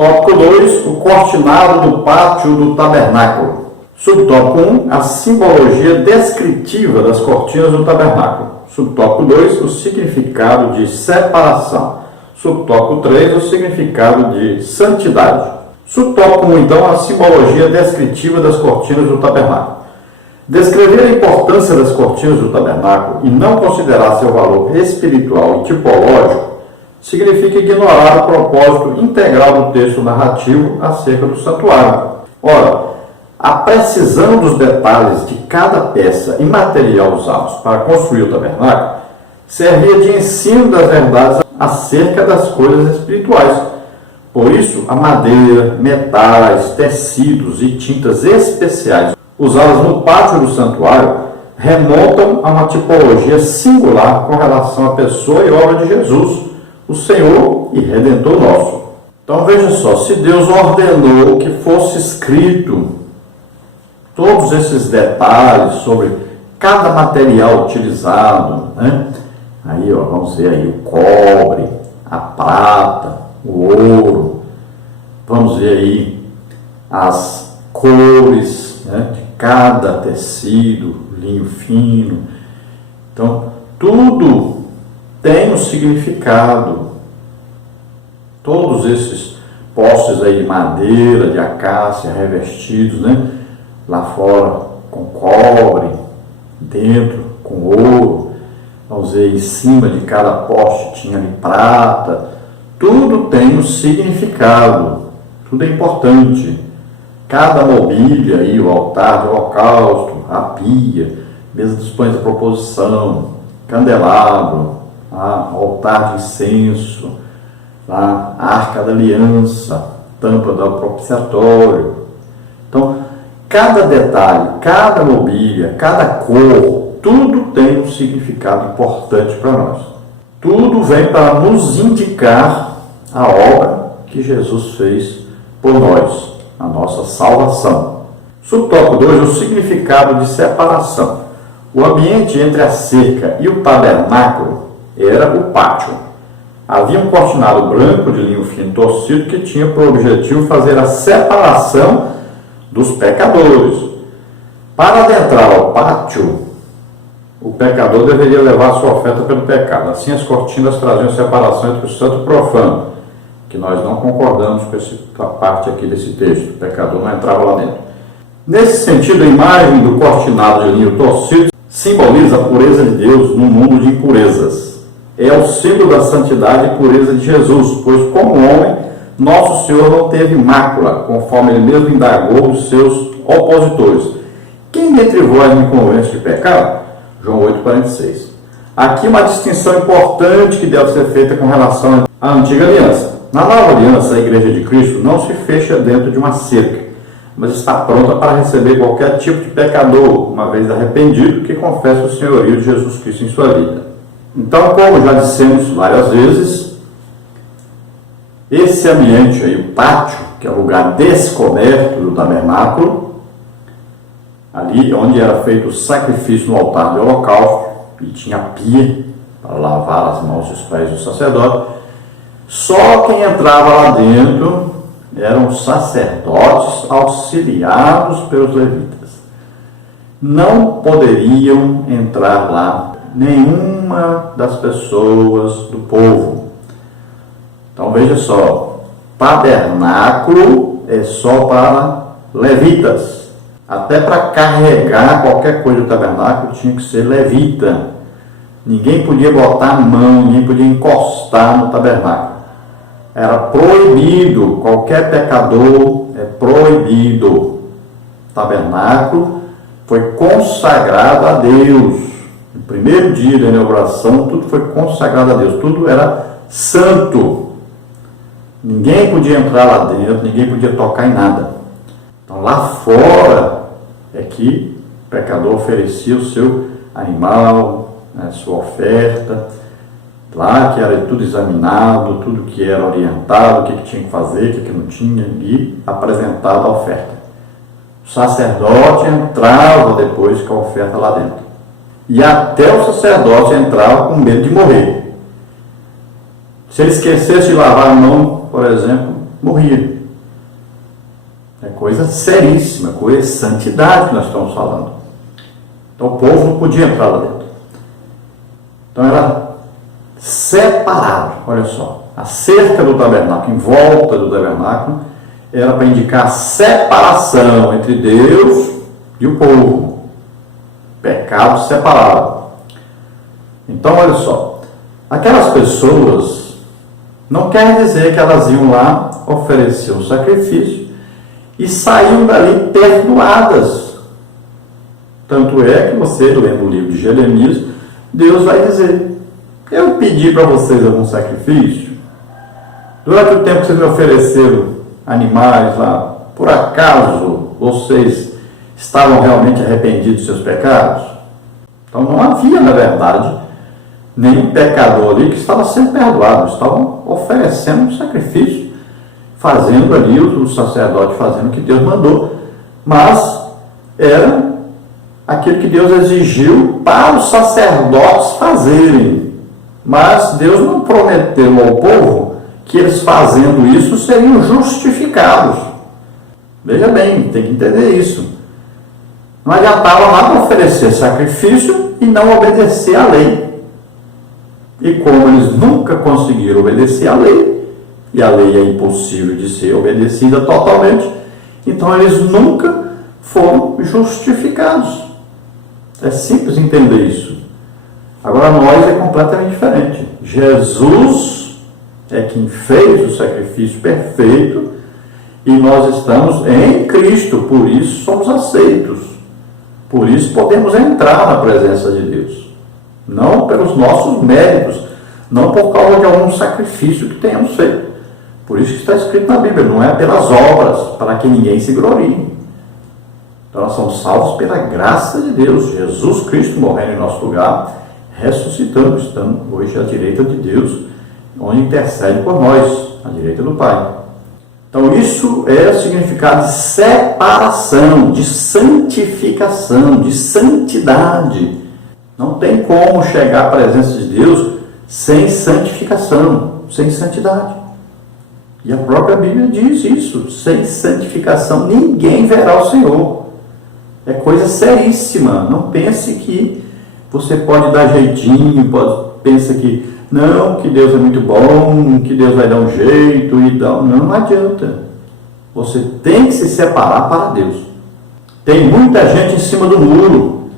Tópico 2, o cortinado do pátio do tabernáculo. Subtópico 1, a simbologia descritiva das cortinas do tabernáculo. Subtópico 2, o significado de separação. Subtópico 3, o significado de santidade. Subtópico 1, então, a simbologia descritiva das cortinas do tabernáculo. Descrever a importância das cortinas do tabernáculo e não considerar seu valor espiritual e tipológico significa ignorar o propósito integral do texto narrativo acerca do santuário. Ora, a precisão dos detalhes de cada peça e material usados para construir o tabernáculo servia de ensino das verdades acerca das coisas espirituais. Por isso, a madeira, metais, tecidos e tintas especiais usadas no pátio do santuário remontam a uma tipologia singular com relação à pessoa e obra de Jesus, o Senhor e Redentor nosso. Então veja só, se Deus ordenou que fosse escrito todos esses detalhes sobre cada material utilizado, né? Aí, ó, vamos ver aí o cobre, a prata, o ouro, vamos ver aí as cores, né, de cada tecido, linho fino. Então, tudo tem um significado. Todos esses postes aí de madeira, de acácia, revestidos, né? Lá fora com cobre, dentro com ouro, vamos ver, em cima de cada poste tinha ali prata. Tudo tem um significado, tudo é importante. Cada mobília aí, o altar de holocausto, a pia, mesa dos pães da proposição, candelabro, altar de incenso, a arca da aliança, tampa do propiciatório. Então, cada detalhe, cada mobília, cada cor, tudo tem um significado importante para nós. Tudo vem para nos indicar a obra que Jesus fez por nós, a nossa salvação. Subtópico 2, o significado de separação. O ambiente entre a cerca e o tabernáculo era o pátio. Havia um cortinado branco de linho fino torcido que tinha por objetivo fazer a separação dos pecadores. Para adentrar ao pátio, o pecador deveria levar sua oferta pelo pecado. Assim, as cortinas traziam separação entre o santo e o profano, que nós não concordamos com essa parte aqui desse texto. O pecador não entrava lá dentro. Nesse sentido, a imagem do cortinado de linho torcido simboliza a pureza de Deus no mundo de impurezas. É o símbolo da santidade e pureza de Jesus, pois como homem, nosso Senhor não teve mácula, conforme ele mesmo indagou dos seus opositores. Quem dentre vós me convence de pecado? João 8,46. Aqui uma distinção importante que deve ser feita com relação à antiga aliança. Na nova aliança, a Igreja de Cristo não se fecha dentro de uma cerca, mas está pronta para receber qualquer tipo de pecador, uma vez arrependido, que confessa o senhorio de Jesus Cristo em sua vida. Então, como já dissemos várias vezes, esse ambiente aí, o pátio, que é o lugar descoberto do tabernáculo, ali onde era feito o sacrifício no altar do holocausto, e tinha pia para lavar as mãos e os pés do sacerdote, só quem entrava lá dentro eram os sacerdotes auxiliados pelos levitas. Não poderiam entrar lá nenhuma das pessoas do povo. Então veja só, tabernáculo é só para levitas. Até para carregar qualquer coisa do tabernáculo tinha que ser levita. Ninguém podia botar a mão, ninguém podia encostar no tabernáculo. Era proibido, qualquer pecador é proibido. O tabernáculo foi consagrado a Deus. No primeiro dia da inauguração, tudo foi consagrado a Deus, tudo era santo. Ninguém podia entrar lá dentro, ninguém podia tocar em nada. Então lá fora é que o pecador oferecia o seu animal, a sua oferta, lá que era tudo examinado, tudo que era orientado, o que tinha que fazer, o que não tinha, e apresentava a oferta. O sacerdote entrava depois com a oferta lá dentro. E até o sacerdote entrava com medo de morrer. Se ele esquecesse de lavar a mão, por exemplo, morria. É coisa seríssima, coisa de santidade que nós estamos falando. Então o povo não podia entrar lá dentro. Então era separado, olha só. A cerca do tabernáculo, em volta do tabernáculo, era para indicar a separação entre Deus e o povo. Pecado separado. Então, olha só. Aquelas pessoas, não quer dizer que elas iam lá oferecer um sacrifício e saíam dali perdoadas. Tanto é que você, lendo o livro de Jeremias, Deus vai dizer: eu pedi para vocês algum sacrifício, durante o tempo que vocês me ofereceram animais lá, por acaso vocês estavam realmente arrependidos dos seus pecados? Então não havia, na verdade, nenhum pecador ali que estava sendo perdoado, estavam oferecendo um sacrifício, fazendo ali, o sacerdote fazendo o que Deus mandou, mas era aquilo que Deus exigiu para os sacerdotes fazerem. Mas Deus não prometeu ao povo que eles fazendo isso seriam justificados. Veja bem, tem que entender isso. Não adiantava nada oferecer sacrifício e não obedecer à lei. E como eles nunca conseguiram obedecer à lei, e a lei é impossível de ser obedecida totalmente, então eles nunca foram justificados. É simples entender isso. Agora nós é completamente diferente. Jesus é quem fez o sacrifício perfeito e nós estamos em Cristo, por isso somos aceitos. Por isso podemos entrar na presença de Deus. Não pelos nossos méritos, não por causa de algum sacrifício que tenhamos feito. Por isso que está escrito na Bíblia, não é pelas obras, para que ninguém se glorie. Então nós somos salvos pela graça de Deus. Jesus Cristo morrendo em nosso lugar, ressuscitando, estando hoje à direita de Deus, onde intercede por nós, à direita do Pai. Então isso é o significado de separação, de santificação, de santidade. Não tem como chegar à presença de Deus sem santificação, sem santidade. E a própria Bíblia diz isso: sem santificação ninguém verá o Senhor. É coisa seríssima. Não pense que você pode dar jeitinho, pensa que não, que Deus é muito bom, que Deus vai dar um jeito e tal. Não adianta. Você tem que se separar para Deus. Tem muita gente em cima do muro.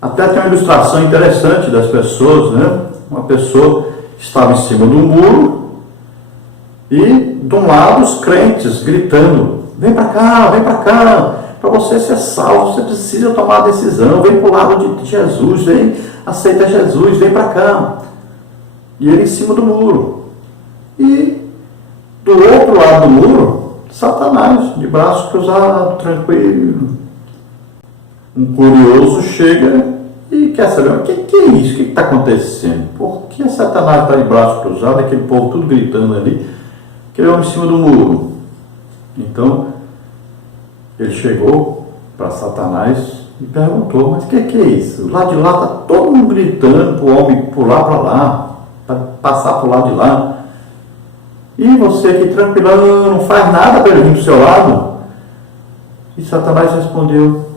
Até tem uma ilustração interessante das pessoas, né? Uma pessoa estava em cima do muro e de um lado os crentes gritando: vem para cá, para você ser salvo, você precisa tomar a decisão, vem para o lado de Jesus, vem, aceita Jesus, vem para cá. E ele em cima do muro. E do outro lado do muro, Satanás, de braço cruzado, tranquilo. Um curioso chega e quer saber: o que é isso? O que está acontecendo? Por que Satanás está de braço cruzado, aquele povo tudo gritando ali, aquele homem em cima do muro? Então, ele chegou para Satanás e perguntou: mas o que é isso? Lá de lá está todo mundo gritando para o homem pular para lá, para passar para o lado de lá. E você aqui tranquilão, não faz nada para ele vir para o seu lado? E Satanás respondeu: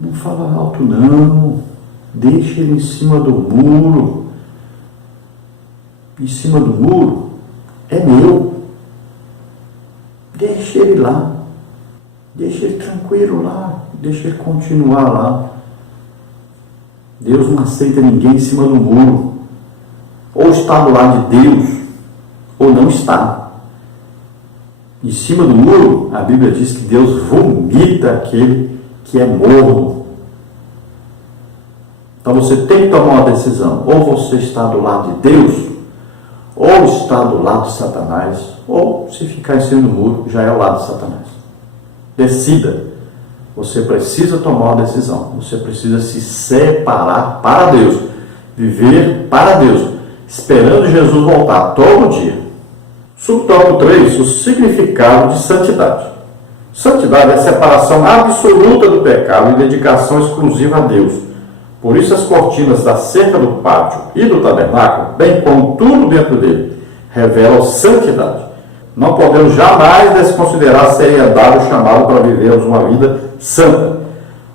não fala alto não, deixa ele em cima do muro. Em cima do muro é meu. Deixa ele lá. Deixa ele tranquilo lá, deixa ele continuar lá. Deus não aceita ninguém em cima do muro. Ou está do lado de Deus, ou não está. Em cima do muro, a Bíblia diz que Deus vomita aquele que é morno. Então você tem que tomar uma decisão. Ou você está do lado de Deus, ou está do lado de Satanás, ou se ficar em cima do muro, já é o lado de Satanás. Decida. Você precisa tomar uma decisão. Você precisa se separar para Deus. Viver para Deus. Esperando Jesus voltar todo dia. Subtópico 3. O significado de santidade. Santidade é a separação absoluta do pecado e dedicação exclusiva a Deus. Por isso as cortinas da cerca do pátio e do tabernáculo, bem como tudo dentro dele, revelam santidade. Não podemos jamais desconsiderar a seriedade do chamado para vivermos uma vida santa.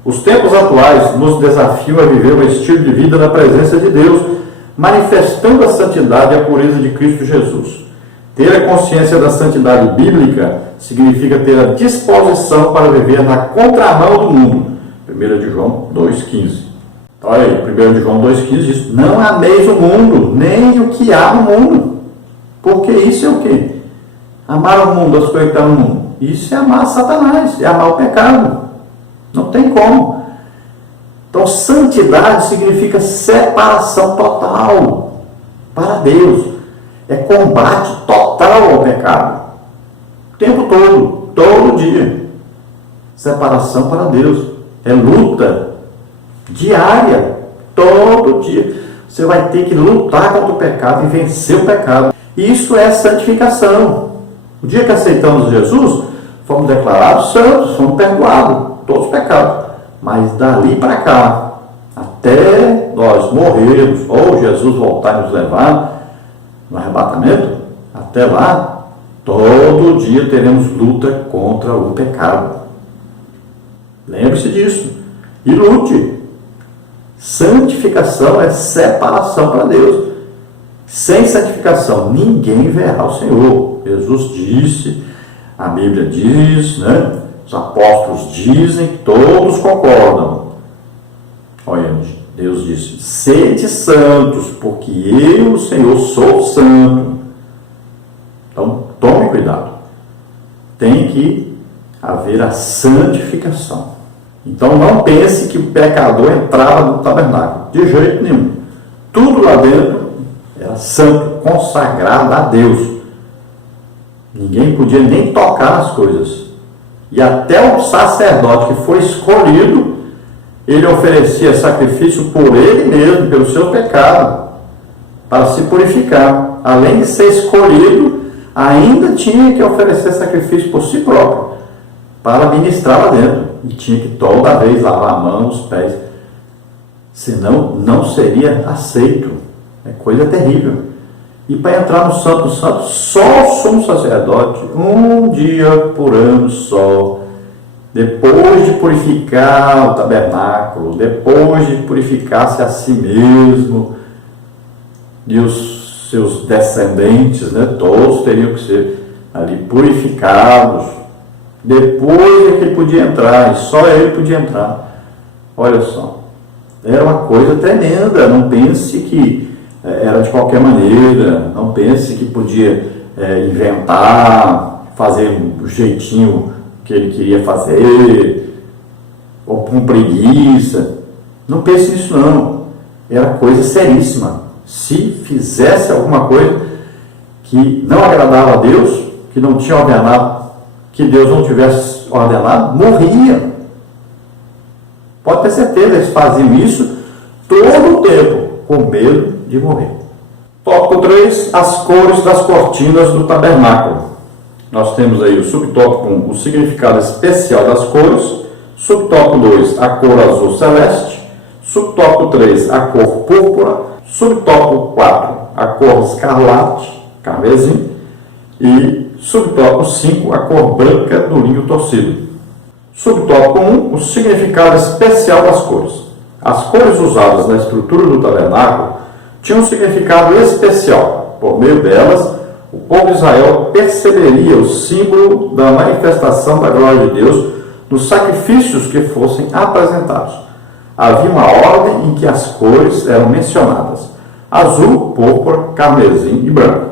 Os tempos atuais nos desafiam a viver um estilo de vida na presença de Deus, manifestando a santidade e a pureza de Cristo Jesus. Ter a consciência da santidade bíblica significa ter a disposição para viver na contramão do mundo. 1 de João 2,15. Então, olha aí, 1 de João 2,15 diz: não ameis o mundo, nem o que há no mundo. Porque isso é o quê? Amar o mundo, as coisas que estão no mundo. Isso é amar Satanás, é amar o pecado. Não tem como. Então, santidade significa separação total para Deus. É combate total ao pecado. O tempo todo dia. Separação para Deus. É luta diária, todo dia. Você vai ter que lutar contra o pecado e vencer o pecado. Isso é santificação. O dia que aceitamos Jesus, fomos declarados santos, fomos perdoados, todos os pecados. Mas dali para cá, até nós morrermos, ou Jesus voltar e nos levar no arrebatamento, até lá, todo dia teremos luta contra o pecado. Lembre-se disso. E lute. Santificação é separação para Deus. Sem santificação, ninguém verá o Senhor. Jesus disse, a Bíblia diz, né? Os apóstolos dizem, todos concordam. Olha, Deus disse: sede santos, porque eu, o Senhor, sou santo. Então, tome cuidado. Tem que haver a santificação. Então, não pense que o pecador entrava no tabernáculo. De jeito nenhum. Tudo lá dentro era santo, consagrado a Deus. Ninguém podia nem tocar nas coisas. E até o sacerdote que foi escolhido, ele oferecia sacrifício por ele mesmo, pelo seu pecado, para se purificar. Além de ser escolhido, ainda tinha que oferecer sacrifício por si próprio, para ministrar lá dentro. E tinha que toda vez lavar a mão, os pés. Senão, não seria aceito. É coisa terrível. E para entrar no Santo dos Santos, só o sumo sacerdote, um dia por ano só, depois de purificar o tabernáculo, depois de purificar-se a si mesmo, e os seus descendentes, né, todos teriam que ser ali purificados, depois é que ele podia entrar, e só ele podia entrar. Olha só, era uma coisa tremenda. Não pense que era de qualquer maneira, não pense que podia inventar, fazer do jeitinho que ele queria fazer, ou com preguiça. Não pense nisso não. Era coisa seríssima. Se fizesse alguma coisa que não agradava a Deus, que não tinha ordenado, que Deus não tivesse ordenado, morria. Pode ter certeza, eles faziam isso todo o tempo, com medo de morrer. Tópico 3, as cores das cortinas do tabernáculo. Nós temos aí o subtópico 1, o significado especial das cores. Subtópico 2, a cor azul celeste. Subtópico 3, a cor púrpura. Subtópico 4, a cor escarlate, carmesim. E subtópico 5, a cor branca do linho torcido. Subtópico 1, o significado especial das cores. As cores usadas na estrutura do tabernáculo tinham um significado especial. Por meio delas, o povo de Israel perceberia o símbolo da manifestação da glória de Deus nos sacrifícios que fossem apresentados. Havia uma ordem em que as cores eram mencionadas: azul, púrpura, carmesim e branco.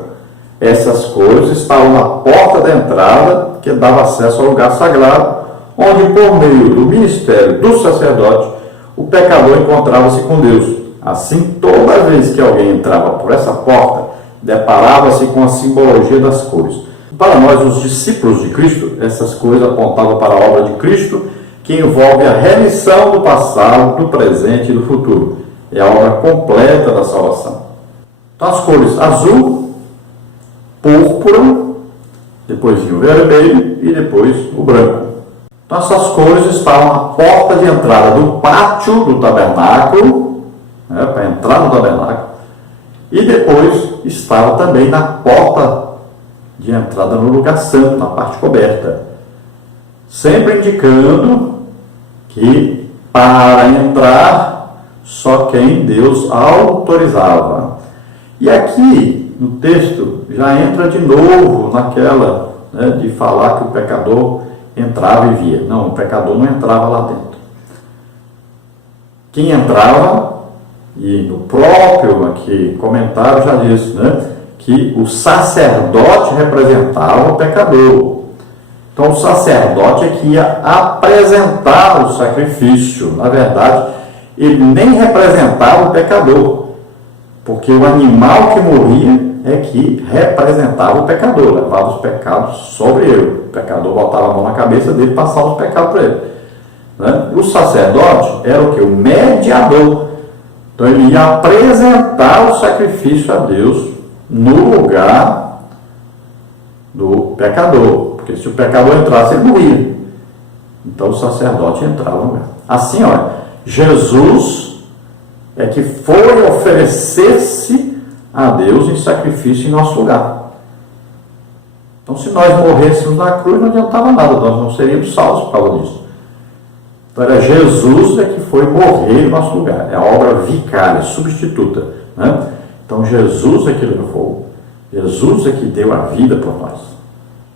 Essas cores estavam na porta da entrada que dava acesso ao lugar sagrado, onde, por meio do ministério do sacerdote, o pecador encontrava-se com Deus. Assim, toda vez que alguém entrava por essa porta, deparava-se com a simbologia das cores. Para nós, os discípulos de Cristo, essas cores apontavam para a obra de Cristo, que envolve a remissão do passado, do presente e do futuro. É a obra completa da salvação. Então, as cores azul, púrpura, depois vinha o vermelho e depois o branco. Então, essas cores estavam na porta de entrada do pátio do tabernáculo, para entrar no tabernáculo, e depois estava também na porta de entrada no lugar santo, na parte coberta. Sempre indicando que para entrar só quem Deus autorizava. E aqui no texto já entra de novo naquela, né, de falar que o pecador entrava e via. Não, o pecador não entrava lá dentro. Quem entrava, e no próprio aqui comentário já disse, né, que o sacerdote representava o pecador. Então o sacerdote é que ia apresentar o sacrifício. Na verdade, ele nem representava o pecador, porque o animal que morria é que representava o pecador, levava os pecados sobre ele. O pecador botava a mão na cabeça dele e passava os pecados para ele. Né? O sacerdote era o que? O mediador. Então ele ia apresentar o sacrifício a Deus no lugar do pecador. Porque se o pecador entrasse, ele morria. Então o sacerdote entrava no lugar. Assim, olha, Jesus é que foi oferecer-se a Deus em sacrifício em nosso lugar. Então, se nós morrêssemos na cruz, não adiantava nada, nós não seríamos salvos por causa disso. Então, era Jesus é que foi morrer em nosso lugar. É a obra vicária, substituta. Né? Então, Jesus é que levou. Jesus é que deu a vida por nós.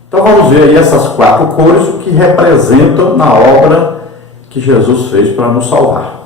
Então, vamos ver aí essas 4 cores, o que representam na obra que Jesus fez para nos salvar.